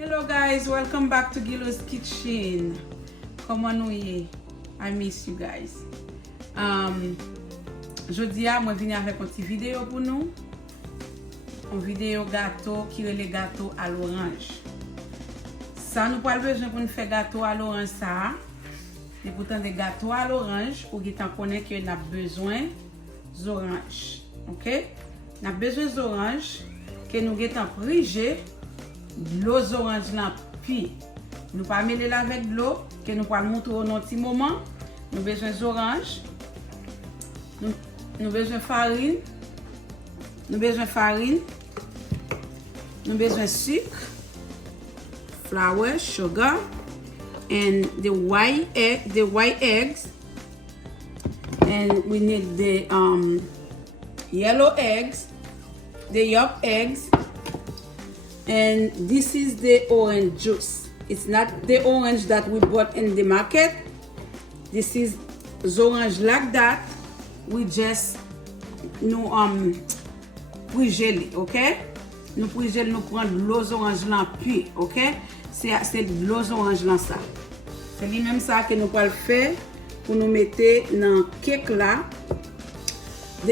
Hello guys, welcome back to Gilo's Kitchen. Comment nous y? I miss you guys. Jodi a, moi vini avec une petite vidéo pour nous. Une vidéo gâteau qui est le gâteau à l'orange. Ça nous pas besoin pour nous faire gâteau à l'orange ça. Et pourtant des gâteaux à l'orange ou qui t'en connaît que n'a besoin d'orange. OK? N'a besoin d'orange que nous getons priger l'eau orange là puis nous pas mêler avec de l'eau que nous pas montrer au petit moment. Nous besoin d'orange. Nous besoin farine. Nous besoin farine. Nous besoin sucre, flour, sugar, and the white eggs. And we need the yellow eggs, the yolk eggs. And this is the orange juice. It's not the orange that we bought in the market. This is orange like that. We just pre-gelé, ok? Nous pre-gelé, nous prendre l'eau orange là puis, ok? C'est l'eau orange là ça. C'est lui même ça que nous allons faire pour nous mettre dans cake là.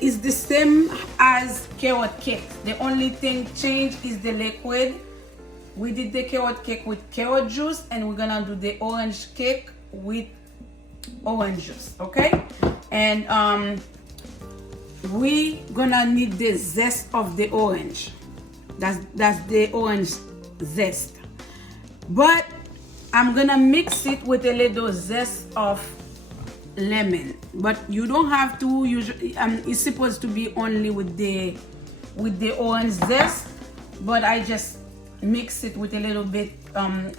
It's the same as carrot cake. The only thing changed is the liquid. We did the carrot cake with carrot juice and we're gonna do the orange cake with orange juice, okay? And we gonna need the zest of the orange. That's the orange zest. But I'm gonna mix it with a little zest of lemon, but you don't have to. Usually, it's supposed to be only with the orange zest, but I just mix it with a little bit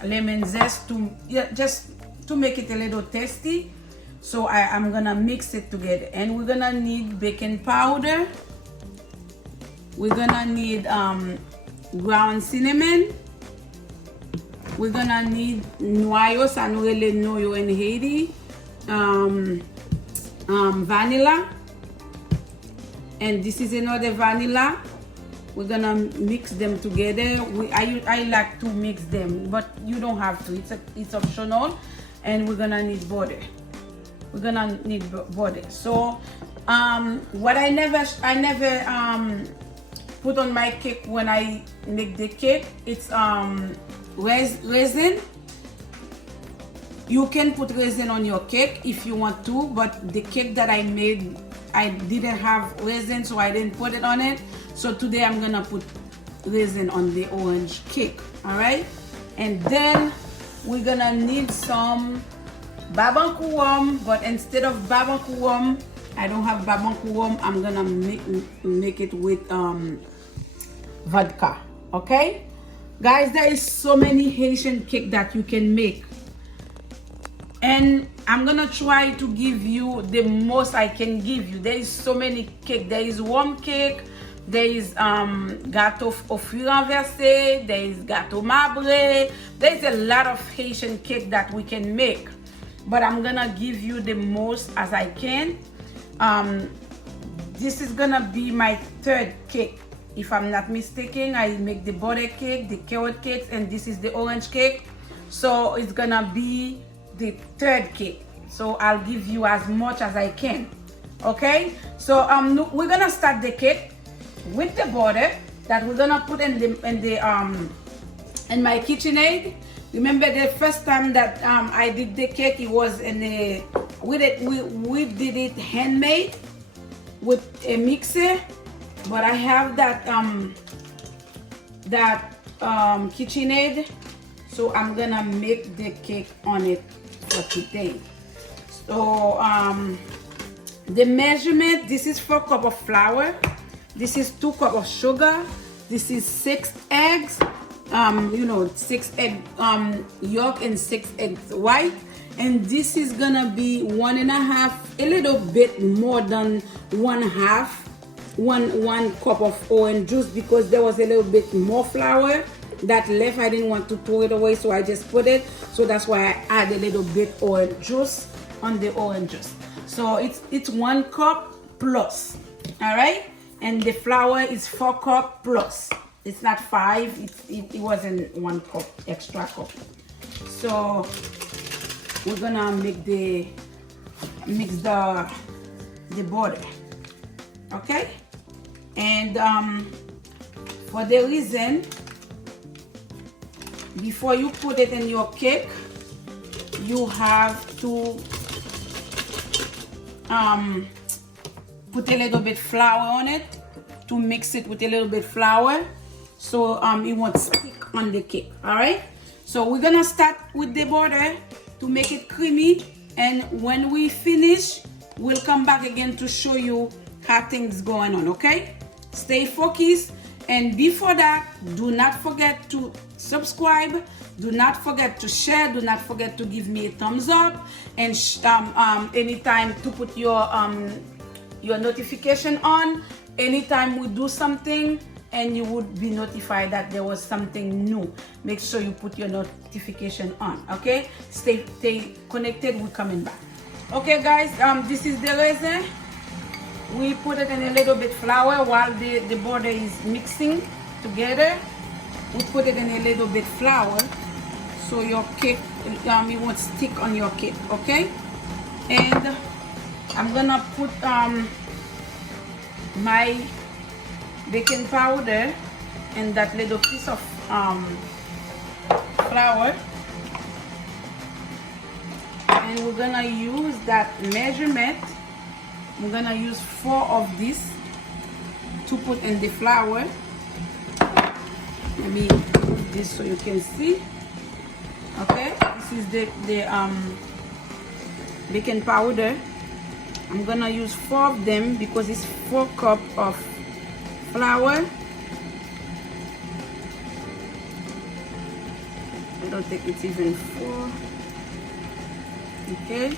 lemon zest just to make it a little tasty. So I'm gonna mix it together, and we're gonna need baking powder. We're gonna need ground cinnamon. We're gonna need noyo, ça nous relè noyo in Haiti. Vanilla, and this is another vanilla. We're gonna mix them together. I like to mix them, but you don't have to. It's optional. And we're gonna need butter. We're gonna need butter. So what I never put on my cake when I make the cake, it's raisin. You can put raisin on your cake if you want to, but the cake that I made, I didn't have raisin, so I didn't put it on it. So today I'm gonna put raisin on the orange cake, all right? And then we're gonna need some barbancourt rum, but instead of barbancourt rum, I don't have barbancourt rum. I'm gonna make it with vodka, okay? Guys, there is so many Haitian cake that you can make. And I'm gonna try to give you the most I can give you. There is so many cake. There is warm cake. There is gâteau au fruits renversés. There is gâteau marbré. There is a lot of Haitian cake that we can make. But I'm gonna give you the most as I can. This is gonna be my third cake. If I'm not mistaken, I make the butter cake, the carrot cakes, and this is the orange cake. So it's gonna be the third cake. So I'll give you as much as I can. Okay? So we're gonna start the cake with the butter that we're gonna put in my KitchenAid. Remember the first time that I did the cake, it was in the we did it handmade with a mixer, but I have that KitchenAid, so I'm gonna make the cake on it for today. So the measurement, this is 4 cups of flour, this is 2 cups of sugar, this is 6 eggs, 6 egg yolk and 6 eggs white, and this is gonna be 1.5, a little bit more than 1 cup of orange juice, because there was a little bit more flour that left. I didn't want to throw it away, so I just put it. So that's why I add a little bit orange juice on the orange juice. So it's 1 cup plus, all right? And the flour is 4 cups plus. It's not 5. It wasn't 1 cup, extra cup. So we're gonna mix the butter, okay? And for the reason, before you put it in your cake, you have to put a little bit flour on it, to mix it with a little bit flour, so it won't stick on the cake. All right, so we're gonna start with the butter to make it creamy, and when we finish, we'll come back again to show you how things going on. Okay, stay focused, and before that, do not forget to subscribe, do not forget to share, do not forget to give me a thumbs up, and anytime to put your notification on. Anytime we do something, and you would be notified that there was something new, make sure you put your notification on. Okay, stay connected. We're coming back. Okay guys, this is the raisin. We put it in a little bit flour while the butter is mixing together. We put it in a little bit flour so your cake it won't stick on your cake. Okay, and I'm gonna put my baking powder and that little piece of flour, and we're gonna use that measurement. I'm gonna use 4 of this to put in the flour. Let me move this so you can see. Okay, this is the baking powder. I'm gonna use 4 of them because it's 4 cups of flour. I don't think it's even 4. Okay,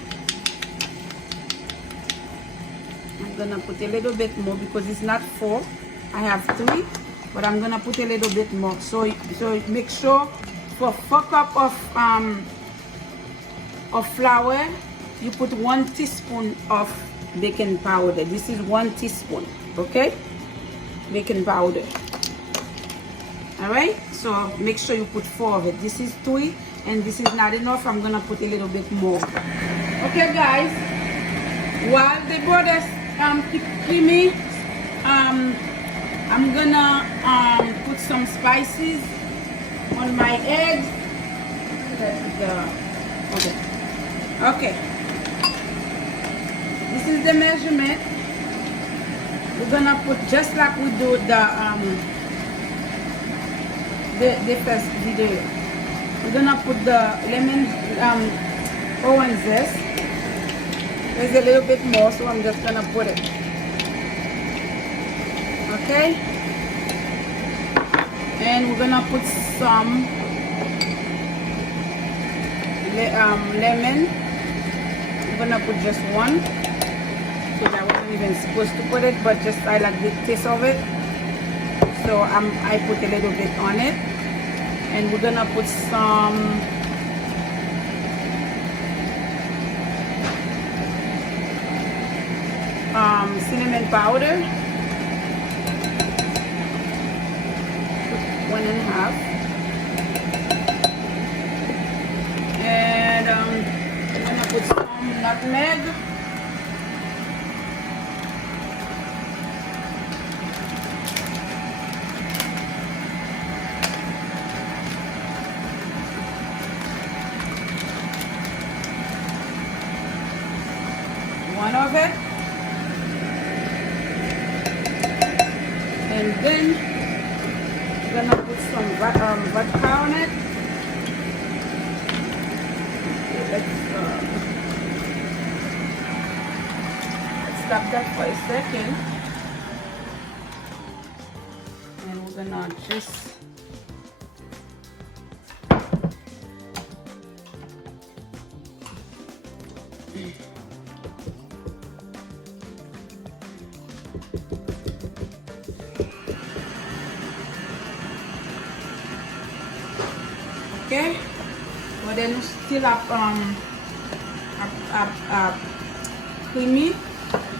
I'm gonna put a little bit more because it's not 4. I have 3, but I'm gonna put a little bit more. So make sure for 4 cups of flour, you put 1 teaspoon of baking powder. This is 1 teaspoon, okay? Baking powder. All right, so make sure you put 4 of it. This is 3, and this is not enough. I'm gonna put a little bit more. Okay guys, while the butter keep creamy, I'm gonna put some spices on my eggs. Okay, this is the measurement. We're gonna put just like we do the first video. We're gonna put the lemon orange zest. There's a little bit more, so I'm just gonna put it. Okay, and we're gonna put some lemon. I'm gonna put just 1. So I wasn't even supposed to put it, but just I like the taste of it. So I put a little bit on it, and we're gonna put some cinnamon powder. Put 1.5. And I'm gonna put some nutmeg. One of it, and then we're gonna put some vodka on it. Let's stop that for a second, and we're gonna just okay, but then still up creamy,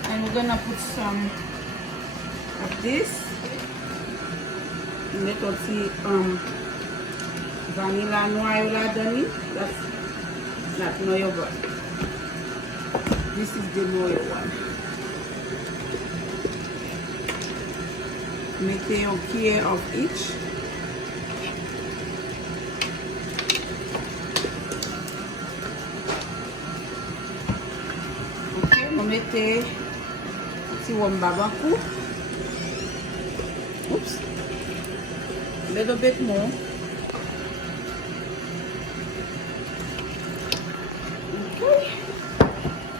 and we're gonna put some of this. Mettons si vanilla noir you la done. That's not no yogurt. This is the noir one. Mettez un cuillère of each. Okay, on mettez si on babaku. Oops. A little bit more. Okay.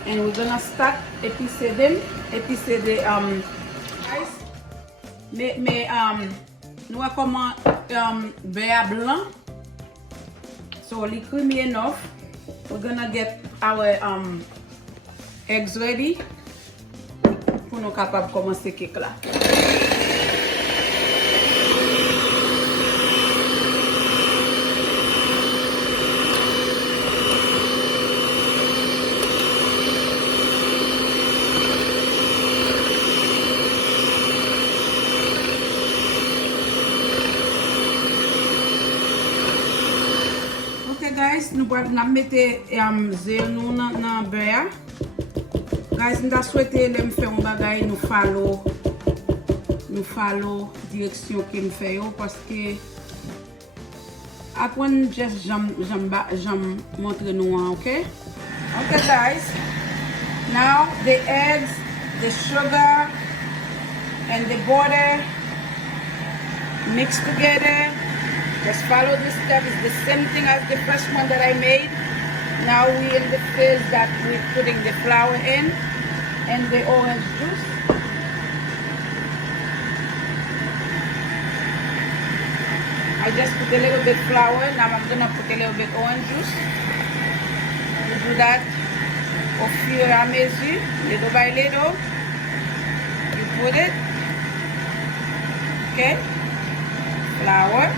And we're gonna start épicer them. Épicer the rice. Mais nous avons comment beurre blanc. So it's creamy enough. We're gonna get our eggs ready pour nous capable commencer cake là. Guys, nous allons mettre zéro dans le beurre. Guys, nous souhaitons faire un bagage, nous follow direction que nous faisons parce que après juste j'aime montrer nous, okay? Okay guys, now the eggs, the sugar and the butter mixed together. Just follow this step. It's the same thing as the first one that I made. Now we're in the phase that we're putting the flour in and the orange juice. I just put a little bit flour. Now I'm gonna put a little bit orange juice. We do that au fur et à mesure, little by little. You put it. Okay. Flour.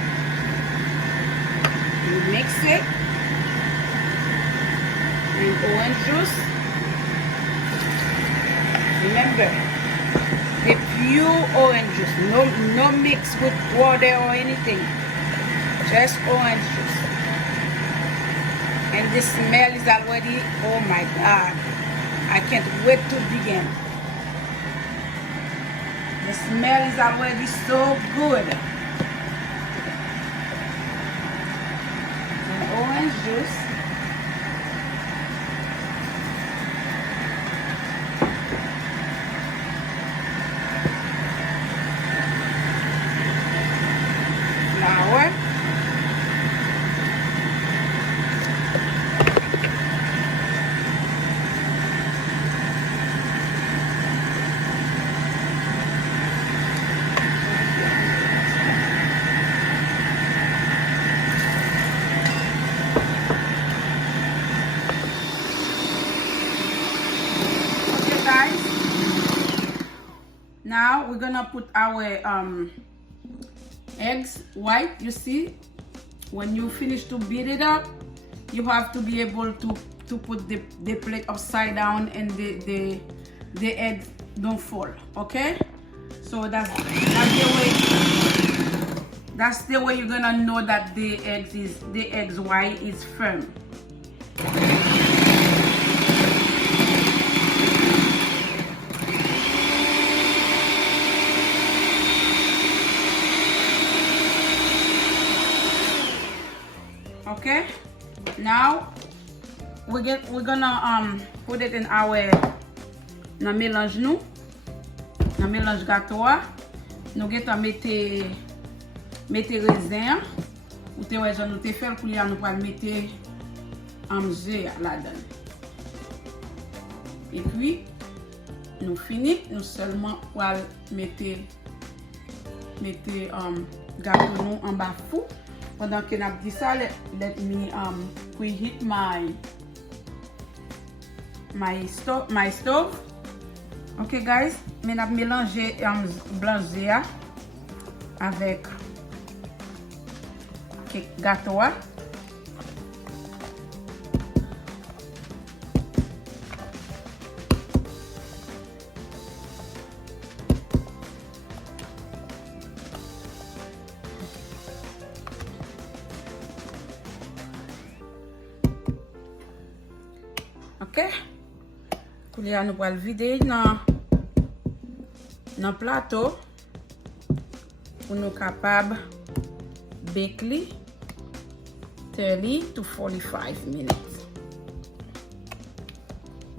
You mix it with orange juice. Remember, the pure orange juice, no mix with water or anything, just orange juice. And the smell is already, oh my God, I can't wait to begin. The smell is already so good. Orange juice. Flour. Now we're gonna put our eggs white. You see, when you finish to beat it up, you have to be able to put the plate upside down and the eggs don't fall. Okay, so that's the way you're gonna know that the eggs white is firm. Okay, now we're gonna put it in our mélange nous, dans mélange gâteau. Nous geta mettre raisin, ou te ouais nous te faire pour nous pas mettre œuf là-dedans. Et puis nous fini, nous seulement pour mettre gâteau nous en bas fou. Pendant que nous dit ça, let me preheat my stove. Okay guys, mais nous mélanger blanc d'œuf avec gâteau. Ok? Pou li an nou pral vide nan plateau pou nou kapab bake li 30 to 45 minutes.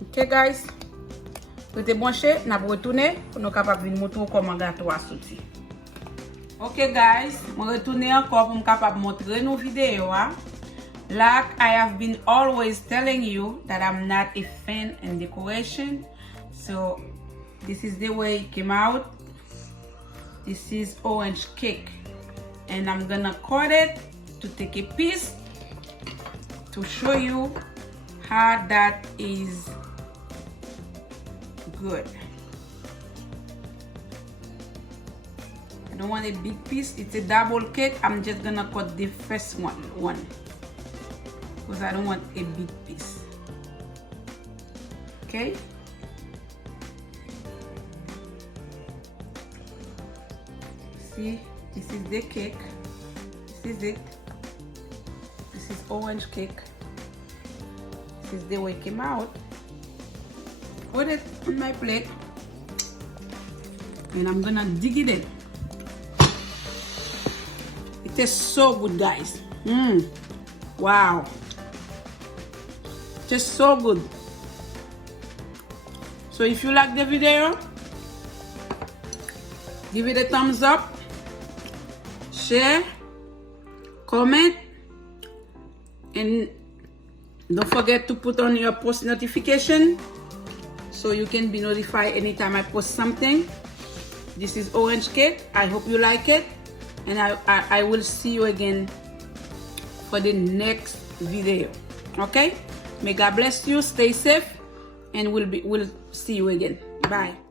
Ok guys? Rete branché, n'a retourné pour nous capable de montrer comment gâteau a sorti. Ok guys, je retourne encore pour me capable montrer nos vidéos. Like I have been always telling you that I'm not a fan in decoration. So this is the way it came out. This is orange cake. And I'm gonna cut it to take a piece to show you how that is good. I don't want a big piece. It's a double cake. I'm just gonna cut the first one because I don't want a big piece. Okay. See, this is the cake. This is it. This is orange cake. This is the way it came out. Put it on my plate and I'm gonna dig it in. It tastes so good, guys. Wow, just so good. So if you like the video, give it a thumbs up, share, comment, and don't forget to put on your post notification so you can be notified anytime I post something. This is orange cake. I hope you like it, and I will see you again for the next video. Okay? May God bless you. Stay safe, and we'll see you again. Bye.